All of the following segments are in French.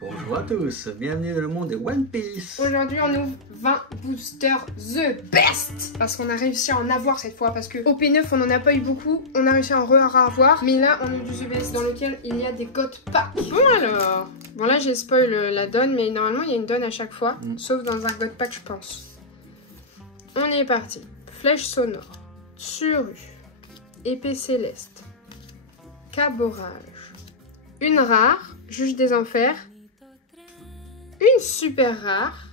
Bonjour à tous, bienvenue dans le monde de One Piece. Aujourd'hui on ouvre 20 boosters The Best parce qu'on a réussi à en avoir cette fois parce que au P9 on en a pas eu beaucoup, on a réussi à en avoir, mais là on ouvre du The Best dans lequel il y a des God Packs. Bon alors, bon là j'ai spoil la donne, mais normalement il y a une donne à chaque fois, sauf dans un God Pack je pense. On est parti. Flèche sonore, Tsuru, épée céleste, Caborage, une rare, Juge des enfers, une super rare,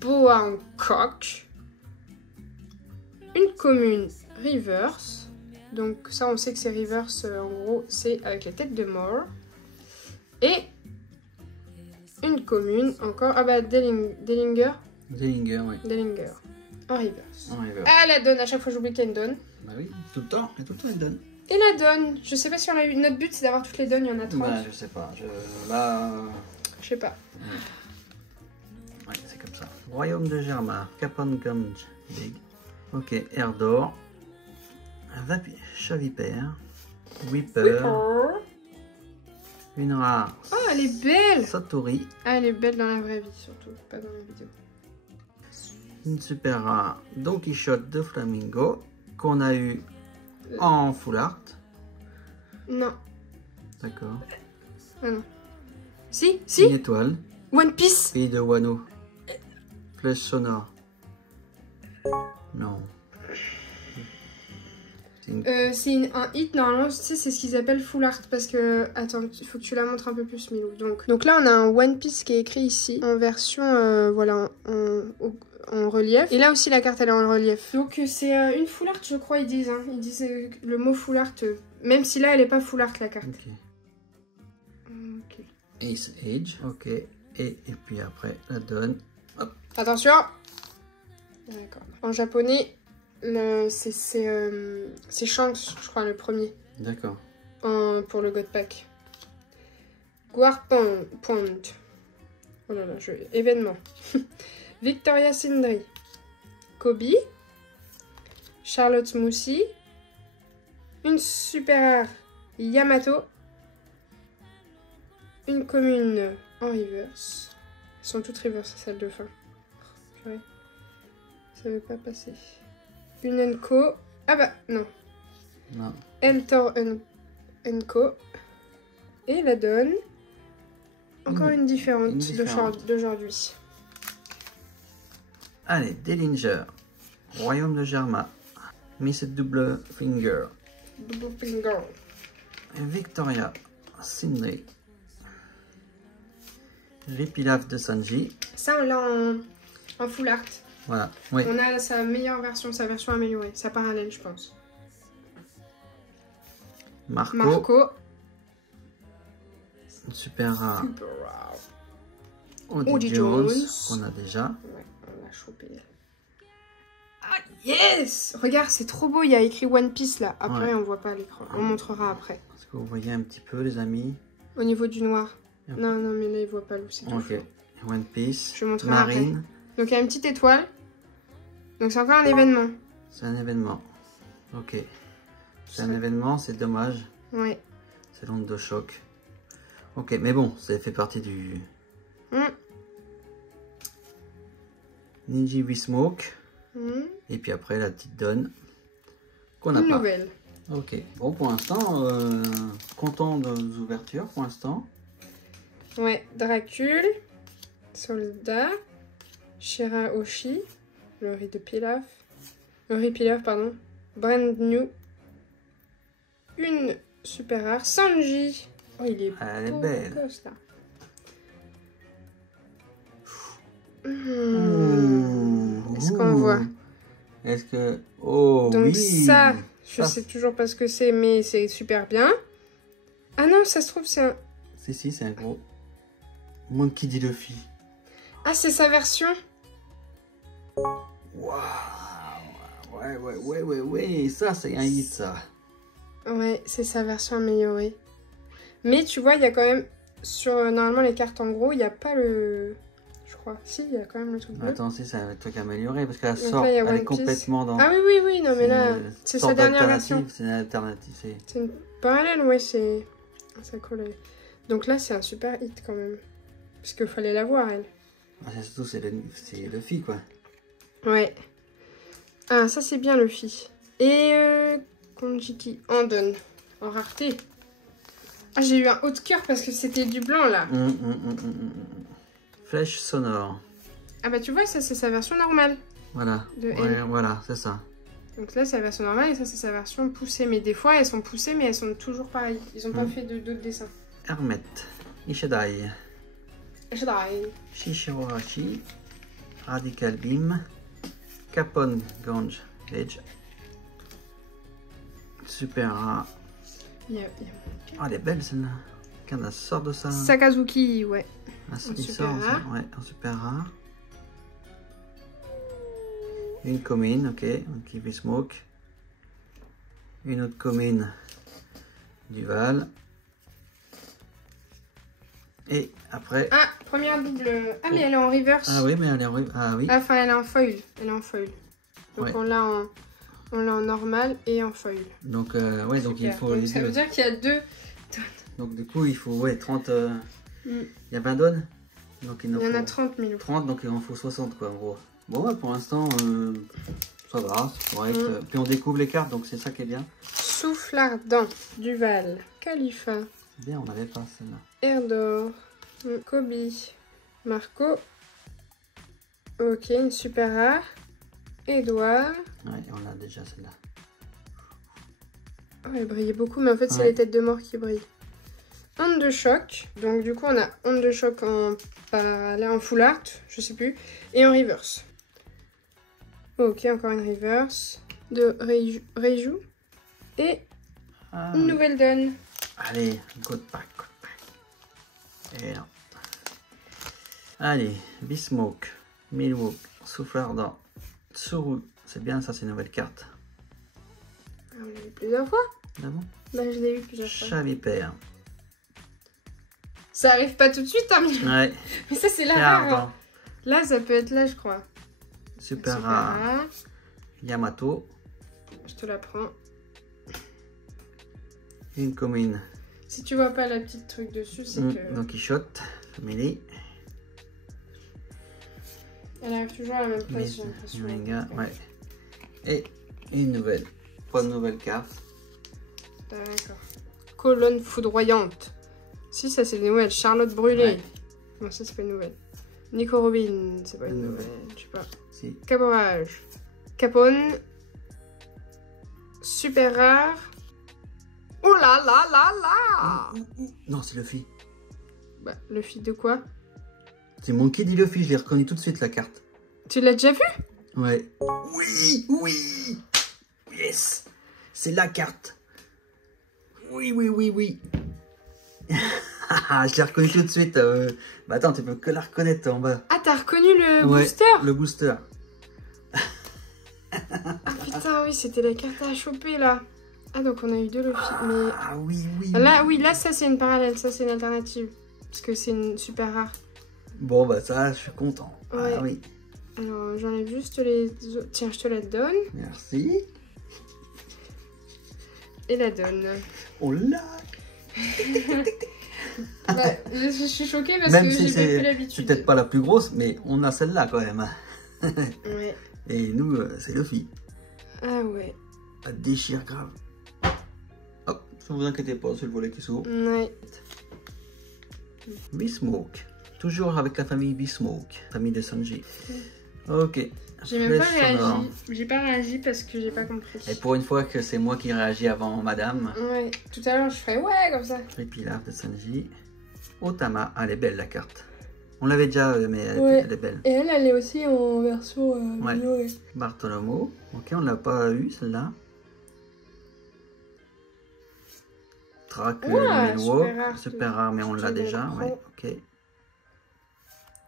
Boa en coq, une commune reverse, donc ça on sait que c'est reverse, en gros c'est avec la tête de mort, et une commune encore, ah bah Dellinger, oui. Dellinger, en reverse. En reverse. Ah la donne, à chaque fois j'oublie qu'il y a une donne. Bah oui, tout le temps, elle donne. Et la donne, je sais pas si on a eu, notre but c'est d'avoir toutes les donnes, il y en a 30. Bah je sais pas, là... Je sais pas. Ouais, c'est comme ça. Royaume de Germa, Capon Gumj, Big. Ok, Air d'or, Chavipère, Whipper, une rare. Oh elle est belle. Satori. Ah elle est belle dans la vraie vie surtout, pas dans la vidéo. Une super rare Don Quichotte de Flamingo qu'on a eu en full art. Non. D'accord. Ah non. Si, si. Une étoile. One Piece. Pays de Wano. Flèche sonore. Non. C'est un hit, normalement, tu sais, c'est ce qu'ils appellent full art parce que... Attends, il faut que tu la montres un peu plus, Milou. Donc là, on a un One Piece qui est écrit ici, en version, voilà, en relief. Et là aussi, la carte, elle est en relief. Donc c'est une full art, je crois, ils disent. Hein. Ils disent le mot full art, même si là, elle est pas full art, la carte. Ok. Ace Age, ok. Et puis après, la donne. Hop. Attention. D'accord. En japonais... c'est Shanks, je crois, le premier. D'accord. Pour le God Pack. Guarpon Point. Oh là là, événement. Victoria Sindri. Kobe. Charlotte Moussi. Une super rare Yamato. Une commune en reverse. Elles sont toutes reverse, celles de fin. Purée. Ça veut pas passer. Une Enco. Ah bah, non. Non. Entor Enco. Et la donne. Encore une différente d'aujourd'hui. Allez, Dellinger. Royaume de Germa. Miss Double Finger. Double finger. Victoria Sindri. Ripilaf de Sanji. Ça, on l'a en full art. Voilà, oui. On a sa meilleure version, sa version améliorée, sa parallèle, je pense. Marco. Super rare. Super rare. Odie Jones. Qu'on a déjà. Ouais, on l'a chopé. Ah, yes! Regarde, c'est trop beau, il y a écrit One Piece là. Après, ouais. On voit pas à l'écran. On montrera après. Est-ce que vous voyez un petit peu, les amis? Au niveau du noir. Non, non, mais là, il voit pas l'eau, c'est tout. Ok. One Piece. Je montrerai Marine. Après. Donc il y a une petite étoile. Donc c'est encore un événement. C'est un événement. Ok. C'est un événement, c'est dommage. Oui. C'est l'onde de choc. Ok, mais bon, ça fait partie du... Ninja V-Smoke. Et puis après la petite donne qu'on a pas. Une nouvelle. Ok. Bon, pour l'instant, content de l'ouverture pour l'instant. Ouais, Dracul. Soldat. Shira Oshi, le riz de Pilaf, pardon, Brand New, une super rare, Sanji. Oh, il est Elle est belle. Gosse, là. Est-ce qu'on voit? Est-ce que... Oh, donc oui. Ça, je sais toujours pas ce que c'est, mais c'est super bien. Ah non, ça se trouve, c'est un... Si, c'est un gros... Monkey D. Luffy. Ah, c'est sa version? Waouh. Ouais, ça c'est un hit ça. Ouais, c'est sa version améliorée. Mais tu vois, il y a quand même, sur normalement les cartes en gros, il n'y a pas le... Je crois, si, il y a quand même le truc bleu. Attends, si, c'est un truc amélioré, parce qu'elle sort, là, elle est complètement dans... Ah oui, non mais là, c'est sa dernière version. C'est une alternative, c'est une parallèle, ouais, c'est... Ça colle. Donc là, c'est un super hit quand même. Parce qu'il fallait la voir, elle. Ah, surtout, c'est Luffy, quoi. Ouais. Ah, ça, c'est bien, Luffy. Et Konjiki, Andon. En rareté. Ah, j'ai eu un haut de cœur parce que c'était du blanc, là. Flèche sonore. Ah bah, tu vois, ça, c'est sa version normale. Voilà. Voilà, c'est ça. Donc là, c'est la version normale et ça, c'est sa version poussée. Mais des fois, elles sont poussées, mais elles sont toujours pareilles. Ils ont pas fait d'autres dessins. Hermet. Ishadai. Ishadai. Shishirohashi. Radical Beam. Capone Gange Edge. Super rare. Ah, elle est belle celle-là. Quand elle sort de ça. Sakazuki, ouais. Ah, il sort ouais, en super rare. Une commune, ok, qui fait smoke. Une autre commune, Duval. Et après. Ah, première double. Ah, mais elle est en reverse. Ah oui, mais elle est en reverse. Ah oui. Ah, enfin, elle est en foil. Elle est en foil. Donc ouais. on l'a en normal et en foil. Donc, ouais, donc il faut donc, les ça deux. veut dire qu'il y a 2 tonnes. Donc du coup, il faut, ouais, 30. Il y a 20 donnes. Donc il y en a 30 000. 30, donc il en faut 60, quoi, en gros. Bon, ouais, pour l'instant, ça va, c'est correct. Puis on découvre les cartes, donc c'est ça qui est bien. Souffle ardent, Duval, Khalifa. C'est bien, on n'avait pas celle-là. Erdor, Kobe, Marco. Ok, une super rare. Edouard. Ouais, on a déjà celle-là. Oh, elle brillait beaucoup, mais en fait, c'est les têtes de mort qui brillent. Onde de choc. Donc, du coup, on a onde de choc en parallèle, en full art, je sais plus. Et en reverse. Ok, encore une reverse. De Reiju. Et une nouvelle donne. Allez, good pack. Et non. Allez, Bismoke, Milwaukee, Souffle ardent, Tsuru. C'est bien, ça, c'est une nouvelle carte. On l'a eu plusieurs fois. Ah bon? Bah, je l'ai eu plusieurs fois. Chavipère. Ça arrive pas tout de suite, hein, ouais. Mais ça, c'est la rare. Hein. Là, ça peut être là, je crois. Super rare. Yamato. Je te la prends. Une commune. Si tu vois pas la petite truc dessus, c'est que... Don Quichotte. Family. Elle arrive toujours à la même place, j'ai l'impression. Ouais. Et une nouvelle. Pas de nouvelle carte. D'accord. Colonne foudroyante. Si, ça c'est une nouvelle. Charlotte brûlée. Ouais. Non, ça c'est pas une nouvelle. Nico Robin, c'est pas une nouvelle. Je sais pas. Si. Caborage. Capone. Super rare. Oh là là là là. Non, c'est Luffy. Bah, Luffy de quoi? C'est Monkey D. Luffy, je l'ai reconnu tout de suite la carte. Tu l'as déjà vu? Ouais. Oui, oui. Yes. C'est la carte. Oui. Je l'ai reconnu tout de suite. Bah attends, tu peux que la reconnaître en bas. Ah, t'as reconnu le booster? Le booster. Ah putain, oui, c'était la carte à choper là. Ah, donc on a eu deux Luffy. Mais... Ah oui. Là, oui, là, ça c'est une parallèle, ça c'est une alternative. Parce que c'est une super rare. Bon, bah ça, je suis content. Ouais. Ah oui. Alors, j'enlève juste les autres. Tiens, je te la donne. Merci. Et la donne. Oh là. Bah, je suis choquée parce même que si j'ai pas plus l'habitude. C'est peut-être pas la plus grosse, mais on a celle-là quand même. Ouais. Et nous, c'est Luffy. Ah ouais. Elle déchire grave. Hop, ne vous inquiétez pas, c'est le volet qui s'ouvre. Ouais. Bismoke. Toujours avec la famille Bismoke, famille de Sanji. Ok. J'ai même pas réagi. J'ai pas réagi parce que j'ai pas compris. Et pour une fois que c'est moi qui réagis avant madame. Ouais. Tout à l'heure, je ferais ouais comme ça. Et Pilar de Sanji. Otama. Ah, elle est belle la carte. On l'avait déjà, mais elle est belle. Et elle est aussi en version ouais. Bartholomew. Ok, on l'a pas eu celle-là. Milwaukee. Super rare, mais on l'a déjà. Ouais, ok.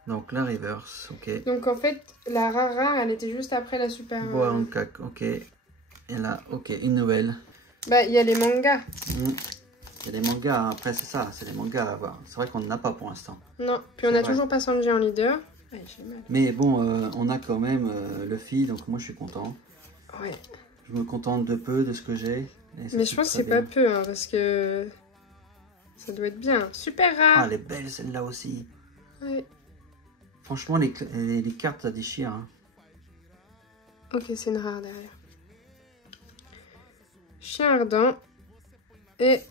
Donc la reverse, ok. Donc en fait, la rare, elle était juste après la super rare. Boa Hancock, ok. Et là, ok, une nouvelle. Bah, il y a les mangas. Il y a des mangas, après c'est ça, c'est les mangas à voir. C'est vrai qu'on n'en a pas pour l'instant. Non, puis on a toujours pas Sanji en leader. Ouais, mais bon, on a quand même Luffy, donc moi je suis content. Ouais. Je me contente de peu de ce que j'ai. Mais je pense que c'est pas peu, hein, parce que... Ça doit être bien. Super Ah, rare. elle est belle celle-là aussi. Ouais. Franchement, les cartes, ça déchire. Hein. Ok, c'est une rare derrière. Chien ardent. Et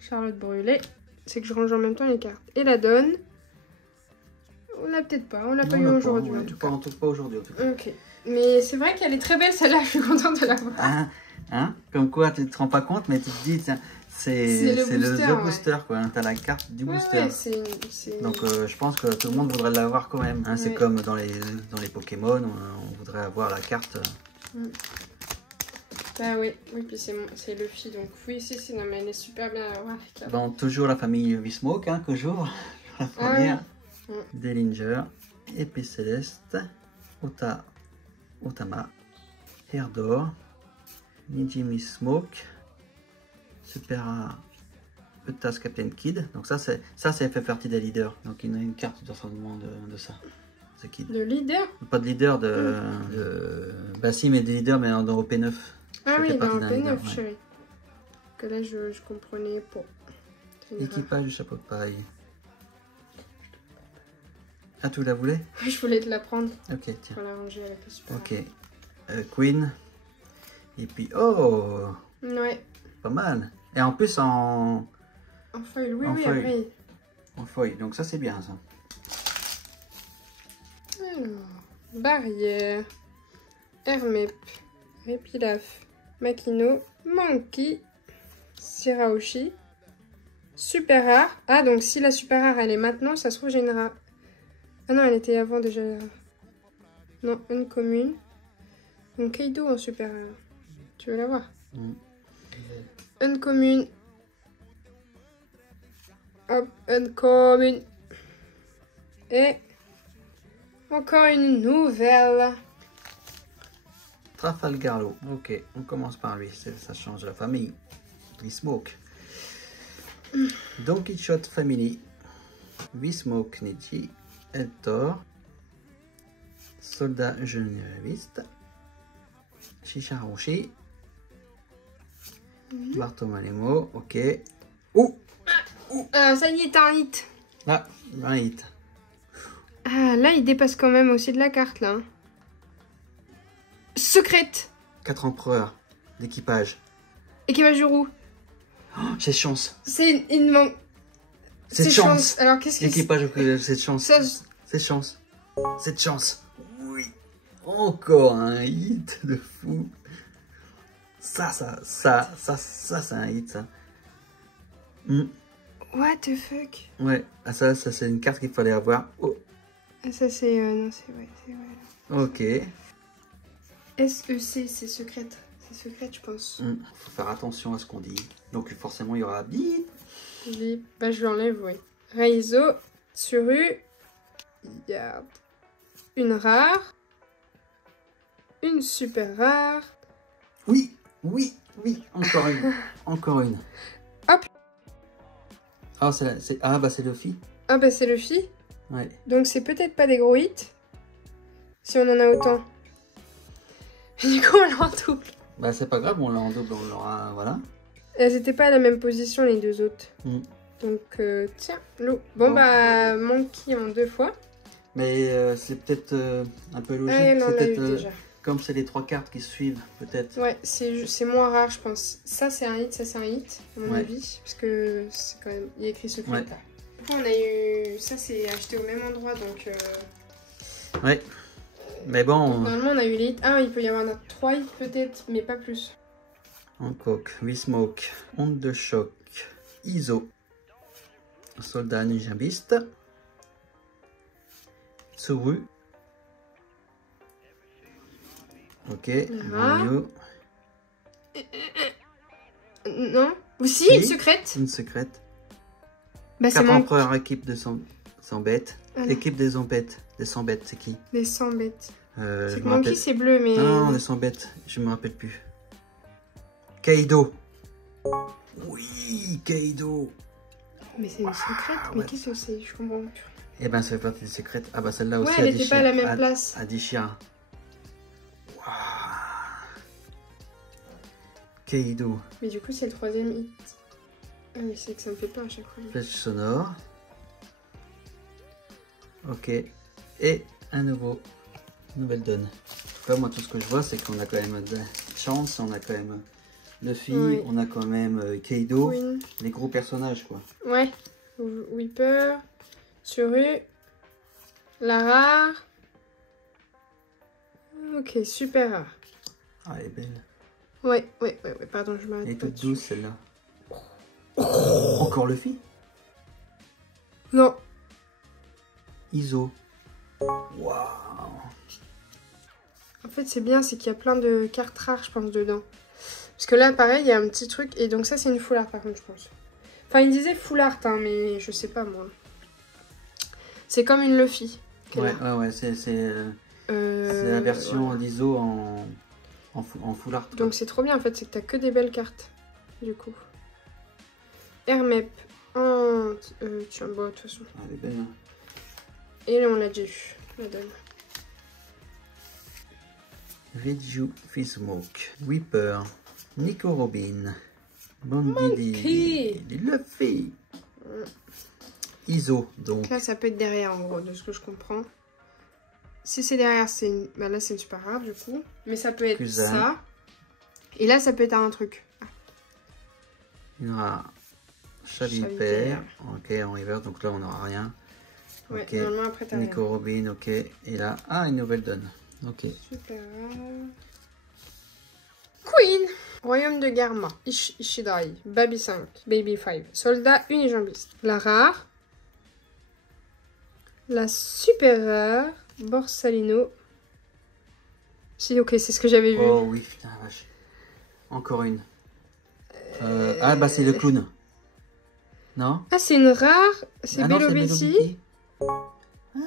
Charlotte brûlée. C'est que je range en même temps les cartes. Et la donne. On l'a peut-être pas. On l'a pas eu aujourd'hui en tout cas. Pas aujourd'hui en tout cas. Ok. Mais c'est vrai qu'elle est très belle celle-là. Je suis contente de la voir. Hein, comme quoi, tu te rends pas compte, mais tu te dis, tiens, c'est le booster, quoi. T'as la carte du booster. Ouais, donc, je pense que tout le monde voudrait l'avoir quand même. Hein. Ouais. C'est comme dans les Pokémon, on voudrait avoir la carte. Bah oui, puis c'est Luffy, donc oui, si, non, mais elle est super bien à avoir. Bon, toujours la famille Vismoke, hein, toujours. La première. Ouais. Dellinger, Épée Céleste, Otama, Herdor, Nijimi Smoke, Super Rare, Eutas Captain Kid. Donc ça fait partie des leaders. Donc il y a une carte d'enseignement de ça. C'est Kid. De leader? Pas de leader de bah si, mais des leaders, mais dans OP9. Ah oui, dans OP9, chérie. Ouais. Que là je comprenais pas. Équipage du chapeau de paille. Ah, tu la voulais? Oui, je voulais te la prendre. Ok, tiens. Pour la ranger avec le super. Ok. Queen. Et puis, oh! Ouais. Pas mal. Et en plus en foil, oui. En foil, donc ça c'est bien ça. Alors, Barrière, Hermep, Répilaf, Makino, Monkey, Siraoshi, Super Rare. Ah, donc si la Super Rare elle est maintenant, ça se trouve j'ai une rare. Ah non, elle était avant déjà la rare. Non, une commune. Donc Kaido en Super Rare. Tu veux la voir? Uncommune. Hop, uncommune. Et encore une nouvelle. Trafalgarlo. Ok, on commence par lui. Ça change la famille. Vismoke. Don Quichotte Family. Vismoke Nichi. Eltor. Soldat généraliste. Shisharoshi. Bartolomeo, ok. Ça y est, t'as un hit. Ah, un hit. Ah, là, il dépasse quand même aussi de la carte, là. Secrète. 4 empereurs d'équipage. Équipage du roux. Oh, c'est chance. C'est une manque. C'est chance. Alors, qu'est-ce que l'équipage, c'est chance. C'est chance. C'est chance. Oui. Encore un hit de fou. Ça, c'est un hit, ça. What the fuck? Ouais, ah, ça c'est une carte qu'il fallait avoir. Oh. Ah, ça, c'est... non, c'est vrai. Ok. SEC, c'est secrète. C'est secrète, je pense. Faut faire attention à ce qu'on dit. Donc, forcément, il y aura bip. Bah, je l'enlève, oui. Raizo, Tsuru. Garde. Une rare. Une super rare. Oui. Encore une. Encore une. Hop. Ah, c'est Luffy. Ah, bah, c'est Luffy. Ouais. Donc, c'est peut-être pas des gros hits. Si on en a autant. Du coup, on l'a en double. Bah, c'est pas grave, on l'a en double, on l'aura. Voilà. Elles étaient pas à la même position, les deux autres. Donc, tiens, l'eau. Bon, bah, Monkey en 2 fois. Mais c'est peut-être un peu logique. Ah, non, c'est peut-être déjà. comme c'est les 3 cartes qui se suivent, peut-être. Ouais, c'est moins rare, je pense. Ça, c'est un hit, ça, c'est un hit, à mon avis. Parce que c'est quand même... Il y a écrit secret, là. Du coup, on a eu... Ça, c'est acheté au même endroit, donc... Ouais. Mais bon... Normalement, on a eu les hits. Ah, il peut y avoir 3 hits, peut-être, mais pas plus. Hancock, Vismoke, Onde de choc, Iso, Soldat ninjabiste, Tsuru. Ok, Mario. Non. Ou si, une secrète. Une secrète. Bah, 4 empereurs, équipe de 100 bêtes. Équipe des 100 bêtes. Des 100 bêtes, c'est qui? Des 100 bêtes. C'est que Monkey, c'est bleu, mais... Non, des 100 bêtes, je me rappelle plus. Kaido. Oui, Kaido. Mais c'est une secrète. Mais qu'est-ce que c'est? Je comprends plus. Eh ben, ça fait partie des secrètes. Ah bah celle-là aussi. Ouais, elle n'était pas à la même place. Adishira. Waouh. Kaido. Mais du coup, c'est le 3e hit. Oui, c'est que ça me fait peur à chaque fois. Flèche sonore. Ok. Et un nouvelle donne. En tout cas, moi, tout ce que je vois, c'est qu'on a quand même de Chance, on a quand même Luffy, Oui. on a quand même Kaido. Queen. Les gros personnages, quoi. Ouais. Whipper. Tsuru. Lara. Ok, super rare. Ah, elle est belle. Ouais, pardon, je m'arrête. Elle est pas toute dessus. douce, celle-là. Encore Luffy. Non. Iso. Waouh. En fait, c'est bien, c'est qu'il y a plein de cartes rares, je pense, dedans. Parce que là, pareil, il y a un petit truc. Et donc ça, c'est une full art, par contre, je pense. Enfin, il disait full art, hein, mais je sais pas, moi. C'est comme une Luffy. Ouais, c'est la version d'Iso en full art. Quoi. Donc c'est trop bien, en fait, c'est que t'as que des belles cartes, du coup. Hermep. Oh, tiens, bon, de toute façon. Ah, elle est belle, hein. Et là, on l'a déjà eu, la donne. Reiju Fishsmoke, Whipper, Nico Robin, Bandidi, Luffy, Iso, donc. Donc là, ça peut être derrière, en gros, de ce que je comprends. Si c'est derrière, c'est une... Bah là, c'est une super rare, du coup. Mais ça peut être Kuzan. ça. Et là, ça peut être un truc. Ah. Il y aura Chavipère, ok, en reverse, donc là, on n'aura rien. Ouais, Ok, normalement, après, t'as rien. Nico Robin, ok. Et là, une nouvelle donne. Ok. Super. Queen. Royaume de Garma. Ishidai. Baby 5. Baby 5. Soldat unijambiste. La rare. La super rare. Borsalino. Si, ok, c'est ce que j'avais vu. Oh oui, putain, la vache. Encore une. Ah, bah c'est le clown. Non? Ah, c'est une rare. C'est non, Bello Betty. Ah,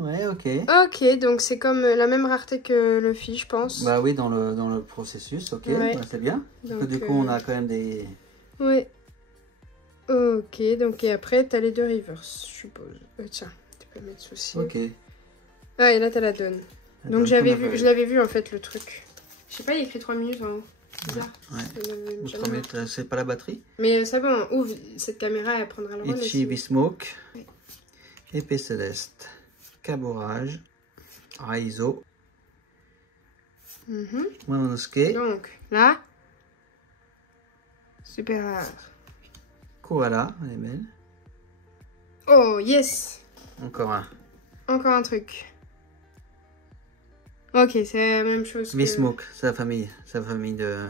ouais, ok. Ok, donc c'est comme la même rareté que Luffy, je pense. Bah oui, dans le processus, ok, Ouais. bah, c'est bien. Donc, Parce que du coup, on a quand même des... Ouais. Ok, donc et après, t'as les deux rivers, je suppose. Tiens, tu peux le mettre ceci. Ok. Ah, et là, t'as la donne. Donc je l'avais vu en fait, le truc. Je sais pas, il y a écrit 3 minutes en haut. Bizarre. Ouais. Ou 3 minutes, c'est pas la batterie. Mais ça va, on ouvre cette caméra, elle prendra le relais. Ichi Fishsmoke. Oui. Épée céleste. Caborage. Raizo. Momonosuke. Donc, là. Super rare. Koala, elle est belle. Oh, yes. Encore un. Encore un truc. Ok, c'est la même chose que... Fishsmoke, c'est la famille. C'est la famille de...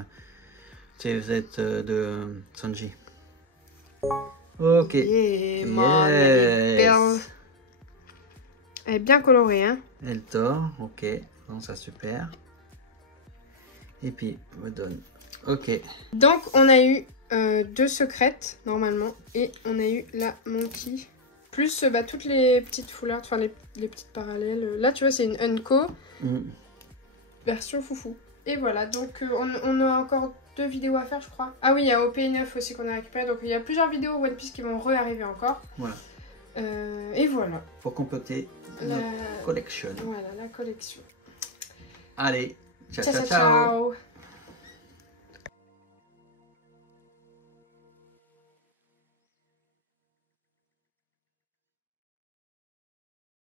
Vous êtes de Sanji. Ok. Yeah, man, elle est belle. Elle est bien colorée, hein. Eltor, ok. Donc ça, super. Et puis, on me donne. Ok. Donc, on a eu 2 secrètes, normalement. Et on a eu la Monkey. Plus bah, toutes les petites foulards, enfin les petites parallèles. Là, tu vois, c'est une Unco. Version foufou. Et voilà, donc on a encore 2 vidéos à faire, je crois. Ah oui, il y a OP9 aussi qu'on a récupéré. Donc, il y a plusieurs vidéos One Piece qui vont re-arriver encore. Voilà. Et voilà. Pour compléter notre collection. Voilà, la collection. Allez, ciao, Ciao, ciao, ciao, ciao. ciao.